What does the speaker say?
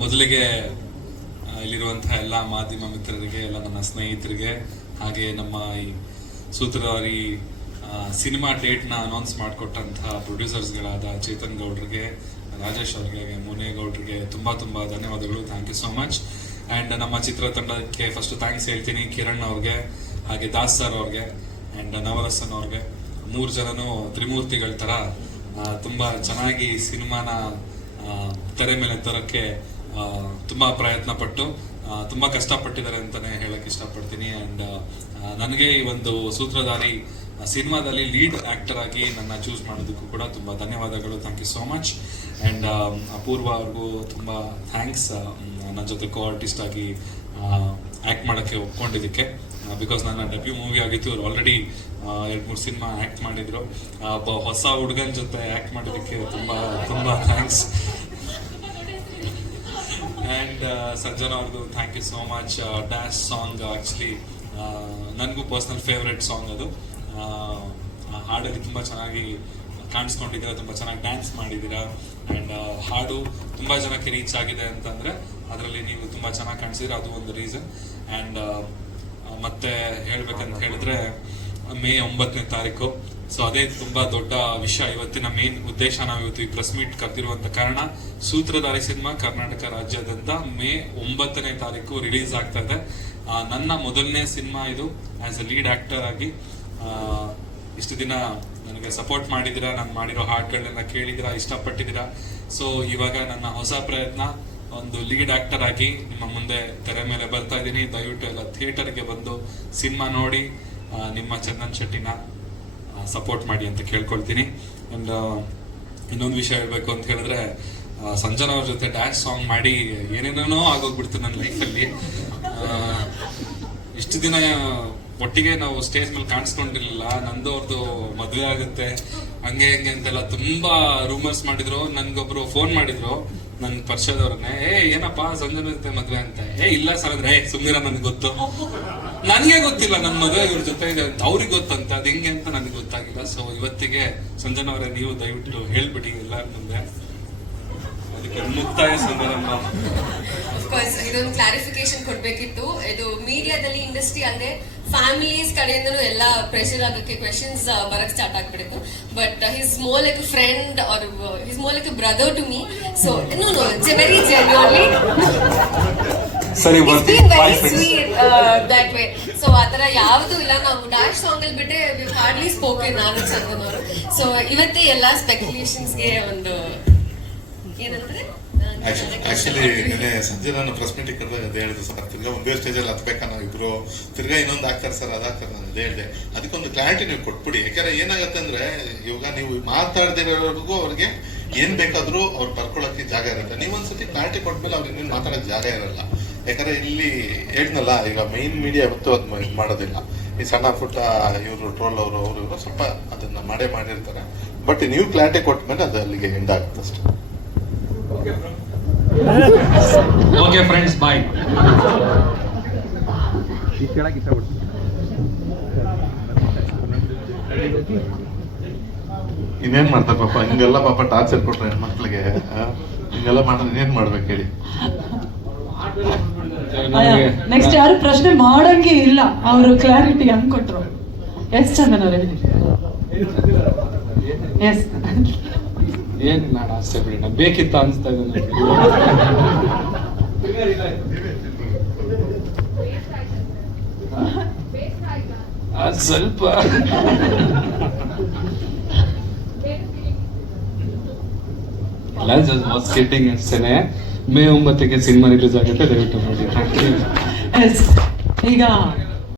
ಮೊದಲಿಗೆ ಇಲ್ಲಿರುವಂತಹ ಎಲ್ಲ ಮಾಧ್ಯಮ ಮಿತ್ರರಿಗೆ, ಎಲ್ಲ ನನ್ನ ಸ್ನೇಹಿತರಿಗೆ, ಹಾಗೆ ನಮ್ಮ ಈ ಸೂತ್ರಧಾರಿ ಸಿನಿಮಾ ಡೇಟ್ನ ಅನೌನ್ಸ್ ಮಾಡಿಕೊಟ್ಟಂತಹ ಪ್ರೊಡ್ಯೂಸರ್ಸ್ಗಳಾದ ಚೇತನ್ ಗೌಡ್ರಿಗೆ, ರಾಜೇಶ್ ಅವ್ರಿಗೆ, ಮುನೇಗೌಡ್ರಿಗೆ ತುಂಬ ಧನ್ಯವಾದಗಳು. Thank you so much. And ನಮ್ಮ ಚಿತ್ರತಂಡಕ್ಕೆ ಫಸ್ಟ್ ಥ್ಯಾಂಕ್ಸ್ ಹೇಳ್ತೀನಿ, ಕಿರಣ್ ಅವ್ರಿಗೆ, ಹಾಗೆ ದಾಸ್ ಸರ್ ಅವ್ರಿಗೆ, ಆ್ಯಂಡ್ ನವರಸನ್ ಅವ್ರಿಗೆ. 3 ಜನನು ತ್ರಿಮೂರ್ತಿಗಳ ಥರ ತುಂಬ ಚೆನ್ನಾಗಿ ಸಿನಿಮಾನ ತೆರೆ ಮೇಲೆ ತರೋಕ್ಕೆ ತುಂಬ ಪ್ರಯತ್ನ ಪಟ್ಟು ತುಂಬ ಕಷ್ಟಪಟ್ಟಿದ್ದಾರೆ ಅಂತಲೇ ಹೇಳಕ್ಕೆ ಇಷ್ಟಪಡ್ತೀನಿ. ಆ್ಯಂಡ್ ನನಗೆ ಈ ಒಂದು ಸೂತ್ರಧಾರಿ ಸಿನಿಮಾದಲ್ಲಿ ಲೀಡ್ ಆ್ಯಕ್ಟರ್ ಆಗಿ ನನ್ನ ಚೂಸ್ ಮಾಡೋದಕ್ಕೂ ಕೂಡ ತುಂಬ ಧನ್ಯವಾದಗಳು. Thank you so much. And Apoorva ಅವ್ರಿಗೂ ತುಂಬ ಥ್ಯಾಂಕ್ಸ್, ನನ್ನ ಜೊತೆ ಕೋ ಆರ್ಟಿಸ್ಟ್ ಆಗಿ ಆ್ಯಕ್ಟ್ ಮಾಡೋಕ್ಕೆ ಒಪ್ಕೊಂಡಿದ್ದಕ್ಕೆ. ಬಿಕಾಸ್ ನನ್ನ ಡೆಬ್ಯೂ ಮೂವಿ ಆಗಿತ್ತು. ಅವ್ರು ಆಲ್ರೆಡಿ 2-3 ಸಿನಿಮಾ ಆ್ಯಕ್ಟ್ ಮಾಡಿದ್ರು. ಒಬ್ಬ ಹೊಸ ಹುಡುಗನ ಜೊತೆ ಆ್ಯಕ್ಟ್ ಮಾಡೋದಕ್ಕೆ ತುಂಬ ಥ್ಯಾಂಕ್ಸ್. ಆ್ಯಂಡ್ ಸಂಜನಾ ಅವ್ರಿಗೂ thank you so much. Dash song actually ನನಗೂ ಪರ್ಸ್ನಲ್ ಫೇವ್ರೆಟ್ ಸಾಂಗ್ ಅದು. ಹಾಡಲ್ಲಿ ತುಂಬ ಚೆನ್ನಾಗಿ ಕಾಣಿಸ್ಕೊಂಡಿದ್ದೀರಾ, ತುಂಬ ಚೆನ್ನಾಗಿ ಡ್ಯಾನ್ಸ್ ಮಾಡಿದ್ದೀರಾ. ಆ್ಯಂಡ್ ಹಾಡು ತುಂಬ ಜನಕ್ಕೆ ರೀಚ್ ಆಗಿದೆ ಅಂತಂದರೆ ಅದರಲ್ಲಿ ನೀವು ತುಂಬ ಚೆನ್ನಾಗಿ ಕಾಣಿಸಿದ್ರೆ ಅದು ಒಂದು ರೀಸನ್. ಆ್ಯಂಡ್ ಮತ್ತೆ ಹೇಳ್ಬೇಕಂತ ಹೇಳಿದ್ರೆ ಮೇ 9ನೇ ತಾರೀಕು. ಸೊ ಅದೇ ತುಂಬಾ ದೊಡ್ಡ ವಿಷಯ. ಇವತ್ತಿನ ಮೇನ್ ಉದ್ದೇಶ, ನಾವು ಇವತ್ತು ಈ ಪ್ರೆಸ್ ಮೀಟ್ ಕರೆದಿರುವಂತ ಕಾರಣ, ಸೂತ್ರಧಾರಿ ಸಿನಿಮಾ ಕರ್ನಾಟಕ ರಾಜ್ಯಾದ್ಯಂತ ಮೇ 9ನೇ ತಾರೀಕು ರಿಲೀಸ್ ಆಗ್ತಾ ಇದೆ. ನನ್ನ ಮೊದಲನೇ ಸಿನಿಮಾ ಇದು ಆಸ್ ಎ ಲೀಡ್ ಆಕ್ಟರ್ ಆಗಿ. ಇಷ್ಟು ದಿನ ನನಗೆ ಸಪೋರ್ಟ್ ಮಾಡಿದ್ದೀರಾ, ನಾನು ಮಾಡಿರೋ ಹಾಡುಗಳನ್ನೆಲ್ಲ ಕೇಳಿದ್ದೀರಾ, ಇಷ್ಟಪಟ್ಟಿದ್ದೀರಾ. ಸೊ ಇವಾಗ ನನ್ನ ಹೊಸ ಪ್ರಯತ್ನ, ಒಂದು ಲೀಡ್ ಆಕ್ಟರ್ ಆಗಿ ನಿಮ್ಮ ಮುಂದೆ ತೆರೆ ಮೇಲೆ ಬರ್ತಾ ಇದ್ದೀನಿ. ದಯವಿಟ್ಟು ಎಲ್ಲ ಥಿಯೇಟರ್ಗೆ ಬಂದು ಸಿನಿಮಾ ನೋಡಿ ನಿಮ್ಮ ಚಂದನ್ ಶೆಟ್ಟಿನ ಸಪೋರ್ಟ್ ಮಾಡಿ ಅಂತ ಕೇಳ್ಕೊಳ್ತೀನಿ. ಅಂಡ್ ಇನ್ನೊಂದು ವಿಷಯ ಹೇಳ್ಬೇಕು ಅಂತ ಹೇಳಿದ್ರೆ, ಸಂಜನಾ ಅವ್ರ ಜೊತೆ ಡ್ಯಾನ್ಸ್ ಸಾಂಗ್ ಮಾಡಿ ಏನೇನೋ ಆಗೋಗ್ಬಿಡ್ತು ನನ್ನ ಲೈಫಲ್ಲಿ. ಇಷ್ಟು ದಿನ ಒಟ್ಟಿಗೆ ನಾವು ಸ್ಟೇಜ್ ಮೇಲೆ ಕಾಣಿಸ್ಕೊಂಡಿರ್ಲಿಲ್ಲ. ನಂದು ಅವ್ರದ್ದು ಮದುವೆ ಆಗುತ್ತೆ ಹಂಗೆ ಹಿಂಗೆ ಅಂತೆಲ್ಲ ತುಂಬಾ ರೂಮರ್ಸ್ ಮಾಡಿದ್ರು. ನನ್ಗೊಬ್ರು ಫೋನ್ ಮಾಡಿದ್ರು, ನನ್ ಪರಿಚಯದವ್ರನ್ನೇ, ಏನಪ್ಪಾ ಸಂಜನಾ ಜೊತೆ ಮದ್ವೆ ಅಂತ. ಇಲ್ಲ ಸರ್ ಅಂದ್ರೆ, ಸುಮ್ನಿರ ನನ್ಗೆ ಗೊತ್ತು, ನನ್ಗೆ ಗೊತ್ತಿಲ್ಲ ನನ್ನ ಮದುವೆ ಇವ್ರ ಜೊತೆ ಇದೆ ಅಂತ. ಅವ್ರಿಗೆ ಗೊತ್ತಂತ, ಅದ್ ಹೆಂಗೆ ಅಂತ ನನಗೆ ಗೊತ್ತಾಗಿಲ್ಲ. ಸೊ ಇವತ್ತಿಗೆ ಸಂಜನಾ ಅವರೇ, ನೀವು ದಯವಿಟ್ಟು ಹೇಳ್ಬಿಡಿ ಎಲ್ಲರ ಮುಂದೆ. ಅದಕ್ಕೆ ಮುಕ್ತಾಯ ಸಂದರ್ಭ ಇದೊಂದು ಕ್ಲಾರಿಫಿಕೇಶನ್ ಕೊಡ್ಬೇಕಿತ್ತು. ಇದು ಮೀಡಿಯಾದಲ್ಲಿ, ಇಂಡಸ್ಟ್ರಿ ಅಲ್ಲದೆ ಫ್ಯಾಮಿಲೀಸ್ ಕಡೆಯಿಂದನೂ ಎಲ್ಲ ಪ್ರೆಷರ್ ಆಗಕ್ಕೆ ಕ್ವೆಶನ್ಸ್ ಬರಕ್ ಸ್ಟಾರ್ಟ್ ಆಗ್ಬಿಡಿತ್ತು. But his more like a friend or his more like a brother to me. So no very genuinely that way. So ಆತರ ಯಾವ್ದು ಇಲ್ಲ. ನಾವು ಡ್ಯಾಶ್ ಸಾಂಗ್ ಅಲ್ಲಿ ಬಿಟ್ರೆ ಹಾರ್ಡ್ಲಿ ಸ್ಪೋಕನ್ ನಾನು ಚಂದನ್ ಅವರು. ಸೊ ಇವತ್ತೇ ಎಲ್ಲ ಸ್ಪೆಕ್ಯುಲೇಷನ್ಸ್ಗೆ ಒಂದು ಏನಂದ್ರೆ, ಆಕ್ಚುಲಿ ನಿನ್ನೆ ಸಂಜೆ ನಾನು ಪ್ರೆಸ್ ಮೀಟಿಂಗ್ ಕರೆದಾಗ ಅದೇ ಹೇಳಿದೆ ಸರ್, ತಿರ್ಗಾ ಒಂದೇ ಸ್ಟೇಜಲ್ಲಿ ಹತ್ಬೇಕಾ ನಾವು ಇಬ್ರು, ತಿರ್ಗಾ ಇನ್ನೊಂದು ಆಗ್ತಾರೆ ಸರ್, ಅದಾಗ್ತಾರೆ, ನಾನು ಅದೇ ಹೇಳಿದೆ. ಅದಕ್ಕೊಂದು ಕ್ಲಾರಿಟಿ ನೀವು ಕೊಟ್ಬಿಡಿ. ಯಾಕಂದ್ರೆ ಏನಾಗುತ್ತೆ ಅಂದ್ರೆ, ಇವಾಗ ನೀವು ಮಾತಾಡ್ದಿರೋರ್ಗೂ ಅವ್ರಿಗೆ ಏನ್ ಬೇಕಾದ್ರೂ ಅವ್ರು ಬರ್ಕೊಳಕ್ಕೆ ಜಾಗ ಇರುತ್ತೆ. ನೀವೊಂದ್ಸತಿ ಕ್ಲಾರಿಟಿ ಕೊಟ್ಮೇಲೆ ಅವ್ರಿಗೆ ಇನ್ನೇನು ಮಾತಾಡೋಕೆ ಜಾಗ ಇರಲ್ಲ. ಯಾಕಂದ್ರೆ ಇಲ್ಲಿ ಹೇಳಿದ್ನಲ್ಲ, ಈಗ ಮೈನ್ ಮೀಡಿಯಾ ಯಾವತ್ತೂ ಅದು ಮಾಡೋದಿಲ್ಲ. ಈ ಸಣ್ಣ ಪುಟ್ಟ ಇವರು ಟ್ರೋಲ್ ಅವರು ಇವರು ಸ್ವಲ್ಪ ಅದನ್ನ ಮಾಡಿರ್ತಾರೆ. ಬಟ್ ನೀವು ಕ್ಲಾರಿಟಿ ಕೊಟ್ಮೇಲೆ ಅದು ಅಲ್ಲಿಗೆ ಎಂಡ್ ಆಗುತ್ತೆ ಅಷ್ಟೇ. ಓಕೆ ಫ್ರೆಂಡ್ಸ್, ಬಾಯ್. ಇನ್ನೇನ್ ಮಾಡ್ತಾರೆ ಪಾಪ, ಹಿಂಗೆಲ್ಲ ಪಾಪ ಟಾರ್ಚರ್ ಕೊಟ್ರೆ ಹೆಣ್ಮಕ್ಳಿಗೆ, ಹಿಂಗೆಲ್ಲ ಮಾಡಿದ್ರೆ ಇನ್ನೇನ್ ಮಾಡ್ಬೇಕು ಹೇಳಿ. ನೆಕ್ಸ್ಟ್ ಯಾರು ಪ್ರಶ್ನೆ ಮಾಡಂಗೆ ಇಲ್ಲ, ಅವರು ಕ್ಲಾರಿಟಿ ಹಂಗ್ ಕೊಟ್ರು. ಎಸ್ ಚಂದನ್ ಅವ್ರೆ, ಎಸ್ ಏನ್ ನಾನು ಅಷ್ಟೇ ಬಿಡಿ, ನಾನು ಬೇಕಿತ್ತ ಅನ್ಸ್ತಾ ಇದೆ. ಸ್ವಲ್ಪ ಎಲ್ಲ ಜಸ್ಟ್ ಸ್ಕಿಟ್ಟಿಂಗ್ ಅಷ್ಟೇನೆ. ಮೇ 9ಕ್ಕೆ ಸಿನಿಮಾ ರಿಲೀಸ್ ಆಗುತ್ತೆ, ದಯವಿಟ್ಟು ನೋಡಿ. Thank you. ಎಸ್ ಈಗ